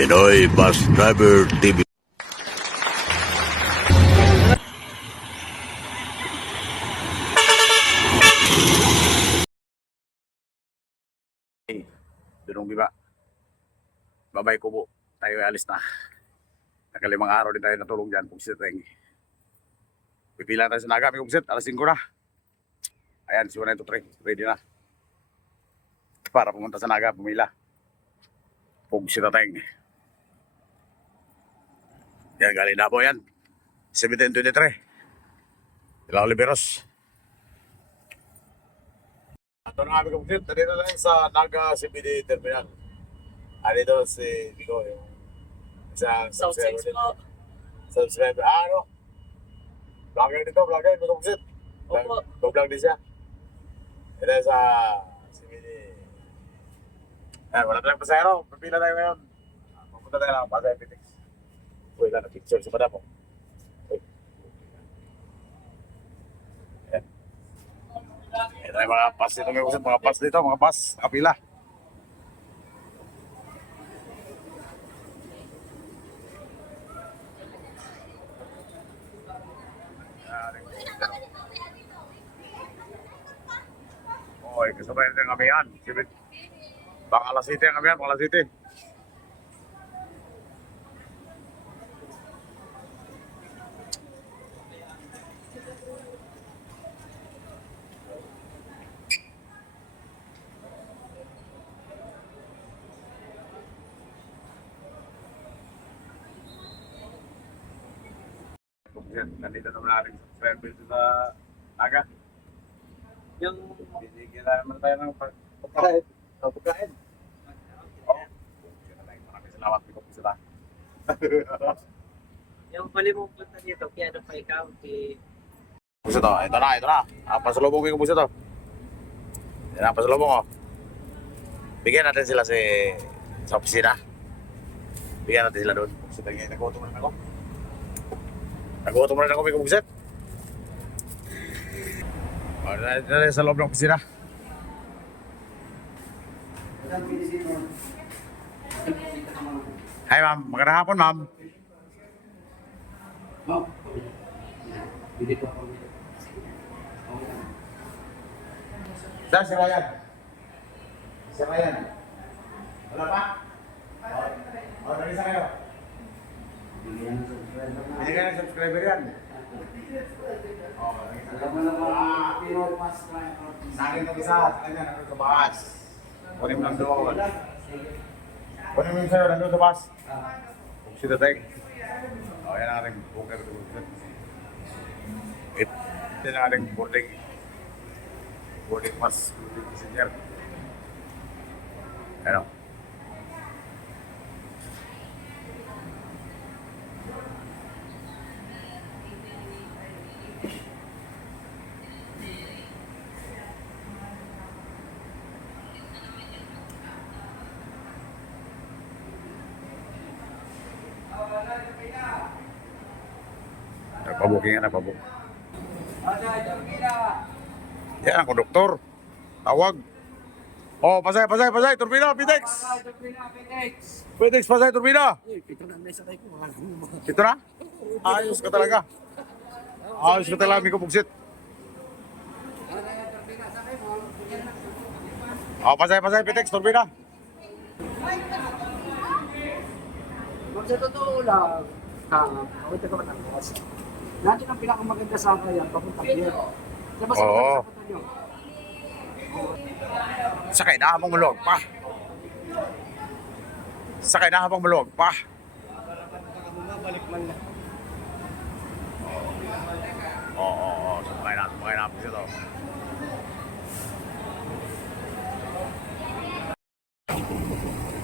Pinoy Bus Driver TV. Dunong biba. Babay ko po. Tayo ay alis na. Nakalimang araw din tayo natulong dyan. Pugsit rin. Pipila tayo sa Naga. May pugsit. Alas 5 na. Ayan, si 193. Ready na. Para pumunta sa Naga. Pumila. Pugsit na tayo. Yan, galing na po yan. 1723. Ilang Oliveros. Ito na kami kapatid. Dito lang sa Naga CBD Terminal. Dito si Vigo, yung isang subscriber din. Subscriber. Ano? Vlogger dito, vlogger. Ito kapatid. Vlog din siya. Ito sa CBD. Ayan, wala tayong pasayro. Pipila tayo ngayon. Pupunta tayo lang. Pasay Pitex. Uy, lang na picture sa padamo. Ito yung mga pass dito, mga pass dito, mga pass, kapila. Oy, kasabay natin ang kamihan. Baka alas 7 ang kamihan, baka alas 7. Nandito naman natin sa subscriber sa Naga. Yung binigyan naman tayo ng pagkain. Pagkain. Oo. Maraming salamat po po sila. Yung pali mo punta dito, kaya ano pa ikaw, Puso to, ito na. Pasalubong ko yung puso to. Yan ang pasalubong ko. Bigyan natin sila sa opisina. Bigyan natin sila doon. Puso tayo ngayon, nag-auto na ako. Nag-auto na ako, may kumugset. Dito na sa loob ng opisina. Hi ma'am, magandang hapon ma'am. Saan si Ryan? Si Ryan? Wala pa? O, nag-isa kayo? Binigyan ng subscriber yan. O, nag-isa kayo. Sa akin itong isa, sa kanya nandun sa baas. Kunin mo lang doon. Kunin mo yung sa'yo, nandun sa baas. Sita tayo. O, yan ang ating booker. Ito ang ating boarding pass, boarding passenger. Ano? Nagpabuking yan, nagpabuk. Yan ang konduktor. Tawag. Oh, pasay, turbina, Pitex. Pitex, pasay, turbina. Ito na? Ayos ka talaga. Ayos ka talaga, Miko Pugsit. Oh, pasay, Pitex, turbina. sa totoo lang, ito ka matangkas. Natin ang pinakamaganda sa kaya, papunta here. Diba sa Oo. punta nyo? Sakay na habang maluwag pa. Sakay na habang maluwag pa. Balik man na. Oo. Sumakay na po siya to.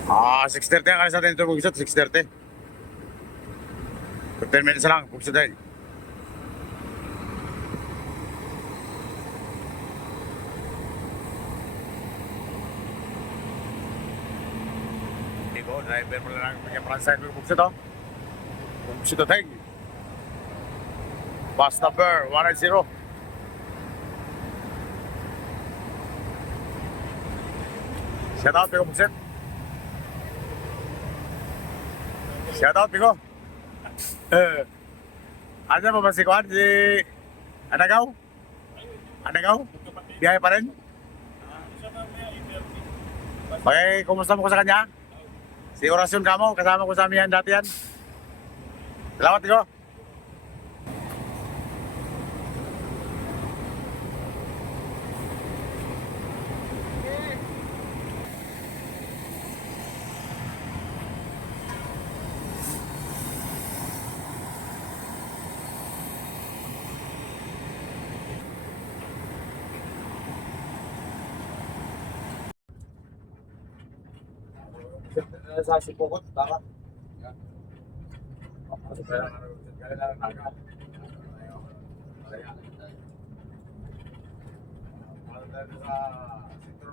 Ah, 6:30 ang alis natin ito mag-isat, 6:30. 15 minutes lang, buksa tayo. Iko, driver mo lang ang pag-franchise ko buksa to. Buksa tayo. Bus number 190. Shout out, Piko Buksit. Shoutout, Bigo. Ano ba si Kwan? Si Anagaw? Anagaw? Biyahe pa rin? Okay, kumusta mo ko sa kanya? Si Orasyon Kamo, kasama ko sa amin yan dati yan. Salamat, Bigo. Sa Sipokot, tama?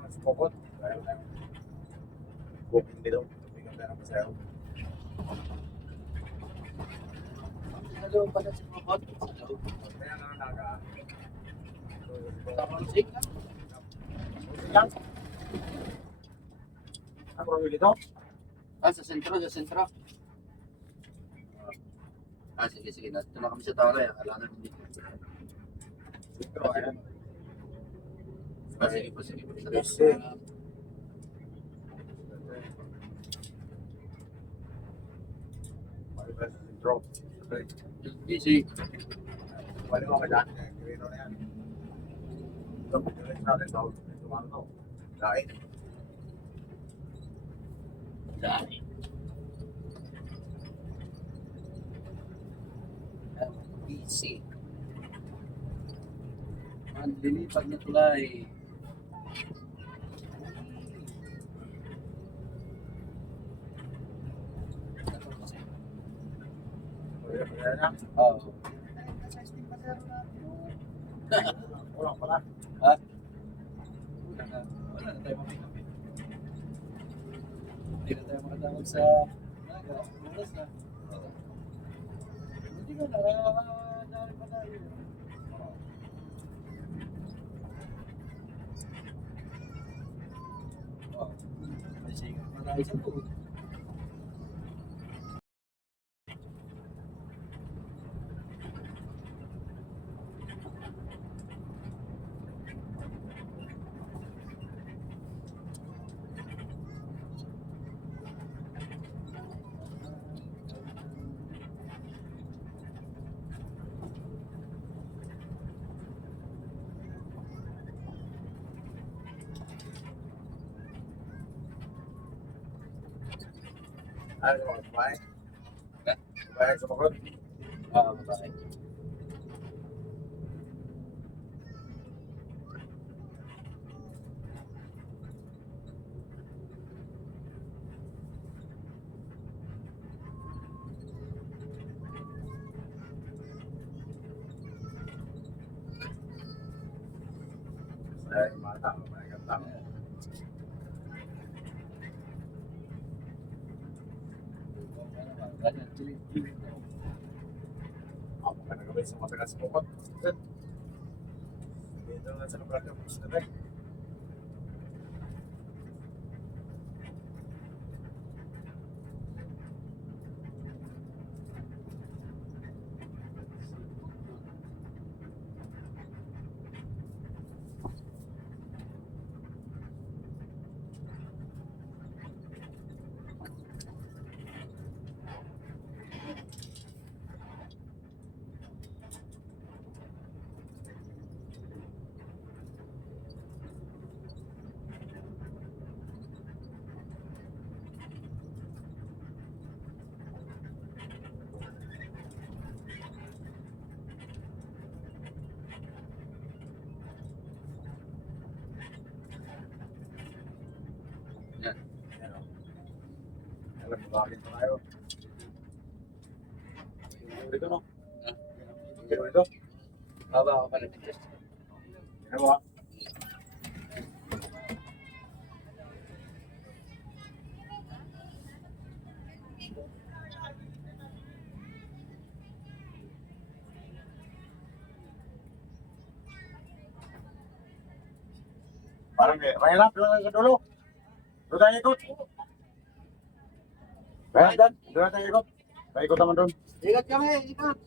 Sipokot. Booking dito. Tingnan tayo ng pasero. Hello, pala si Robot. Hello. Kaya na naga. Tapos sing ka? Lang. Ano ba dito? Sa sentro, sa sentro. Sige, sige. Ito na kami sa Tawala. Kailangan namin dito. Sentro, ayan. Sige po, sige po. Kasi, sentro. Busy. Balik mo ka dyan. Kirino na yan. Ito, pinilis natin ito. Ito, ano to? Kain. Dami. Busy. Ang lilipad na tulay. Ayan na. Oo. Wala pala. Ha? Wala na tayo makikapit. Hindi na tayo makatawag sa naga. Oras na. Hindi ka na. Dami pa tayo. Sige. Marami sa buod. Ano ba? Kumain? Kumain sa Sipokot? Babae. Ay, mata. May ganda. Ganyan, tilit-tilit. Ako ka na gabay sa matagal sa Sipokot. Dito na sa Nabraga. Gusto na rin. Yan. Ano? Alam mo bakit na tayo? Dito, no? Dito. Baba ako pala dito. Ano ba? Parang mahirap lang sa dulo. Doon tayo ikot. Mahirap dyan. Doon tayo ikot. Paikot naman doon. Ingat kami, ingat.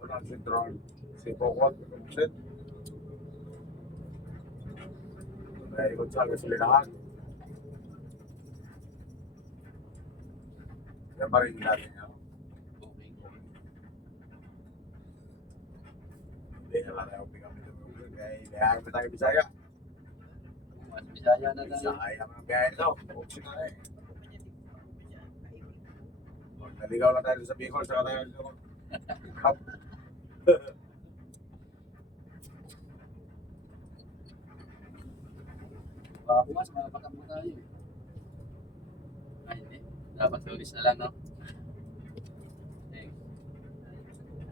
Wala si drone. Si Pokot. Sit. Paikot sa gasolinahan. Yan pa rin natin yan. Hindi na lang yung pick-up nito. Kaya may tayo Bisaya. Bisaya na Bisaya ang biyahe nito. Buksin na eh. Naligaw lang tayo sa Bicol, saka tayo dito. Bukas, makapatang mo tayo. Ay, hindi. Dapat tulis na lang, no?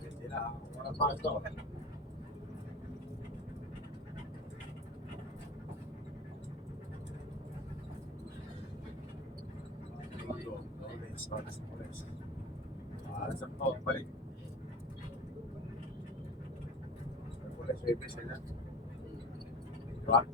Hindi na, wala pa ito. Saan po, balik. Pulis, may bisa na. Diba?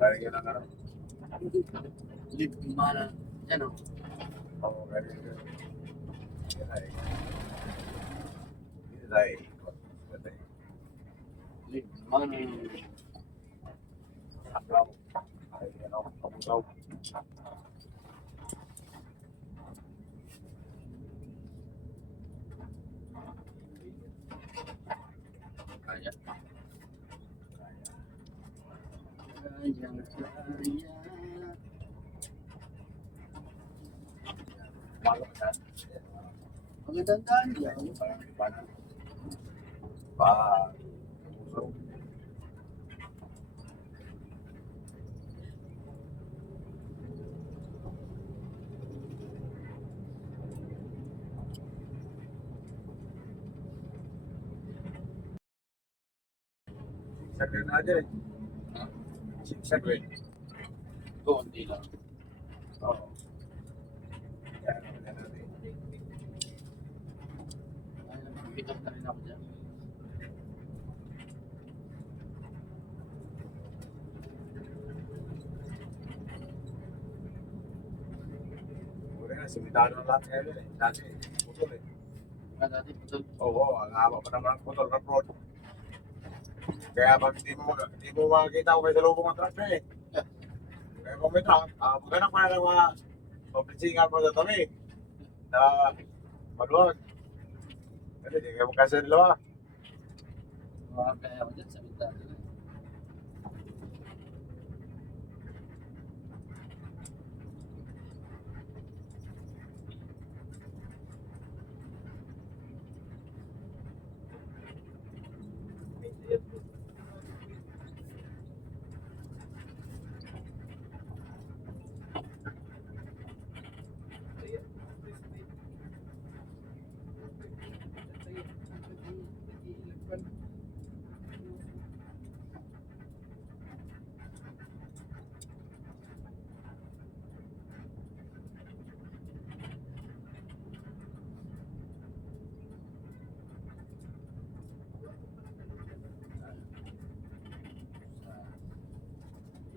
Galing yun ang ano? Live mana. Yan, no? Oo, galing yun. Yan ay. Yan ay. Live mana. Aklaw. Ay, ano, pamusaw. Kaya. Kaya. Bago ka na. Magandang daan yan. Pamusaw. Sigsag na natin eh. Sigsag eh. Doon, di lang. Oo. Yan, yan natin. Pick up na rin ako dyan. Uli na, simitado ng lahat ngayon eh. Dati, putol eh. Dati, putol. Oo, ang haba pa naman ang putol ng road. Kaya pag hindi mo makikita ko kayo sa lubong ng truck na eh. Kaya kung may truck, maghanap ka na ng mga pabitsingan mo sa tabi. Na maluwag. Kasi hindi kayo magkasa nila. Makakaya ako dyan sa bintana.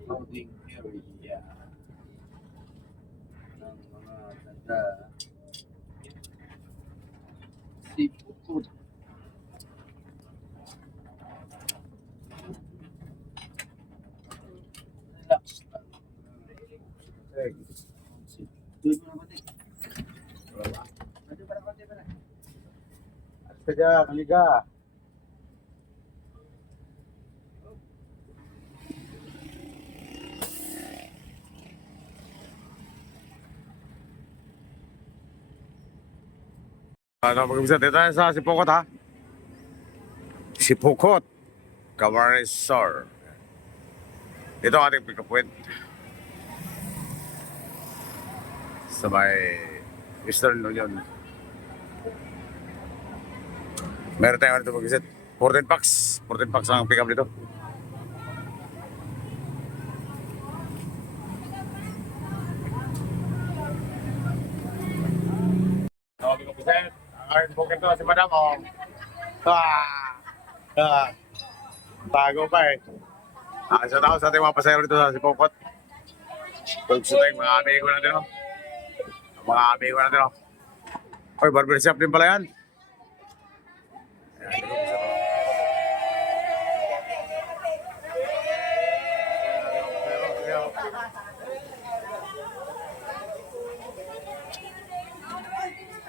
Loading area ng mga taga Sipukod. Relax lang. Doon mo na pati. Pati pa na, pati pa na. At kaya, kaliga. Ano, mag-umpisa dito tayo sa Sipokot ha? Sipokot, Camarines Sur. Ito ang ating pick-up point. Sa may Eastern Union. Meron tayo dito mag-visit. 14 packs. 14 packs ang pick up dito. Okay, mag-visit. Ang booking to si Madam. Oh. Bago pa eh. Sa tao sa ating mga pasayro dito sa Sipokot. Tugso tayong mga amigo natin. Oh. Mga amigo natin. Oh. Oy, barbershop din pala yan. Ayan, dito po sa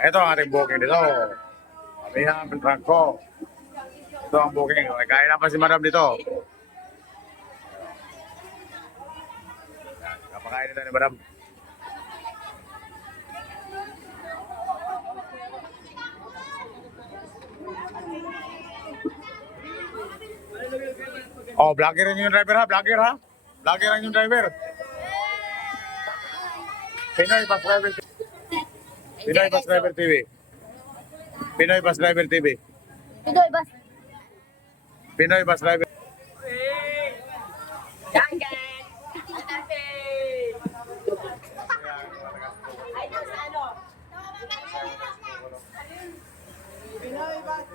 ito ang ating booking dito. Amihan, Franco. Ito ang booking. Kaya na pa si Madam dito. Kapakain nito ni Madam. Oh, vlogger yung driver ha? Vlogger ha? Vlogger ang yung driver. Pinoy Bus Driver TV. Pinoy Bus Driver TV. Pinoy Bus Driver TV. Pinoy Bus. Pinoy Bus Driver. Jacket. Ay, sa ano? Pinoy Bus.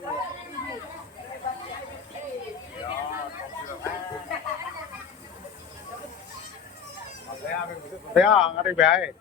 Kaya ang ating biyahe.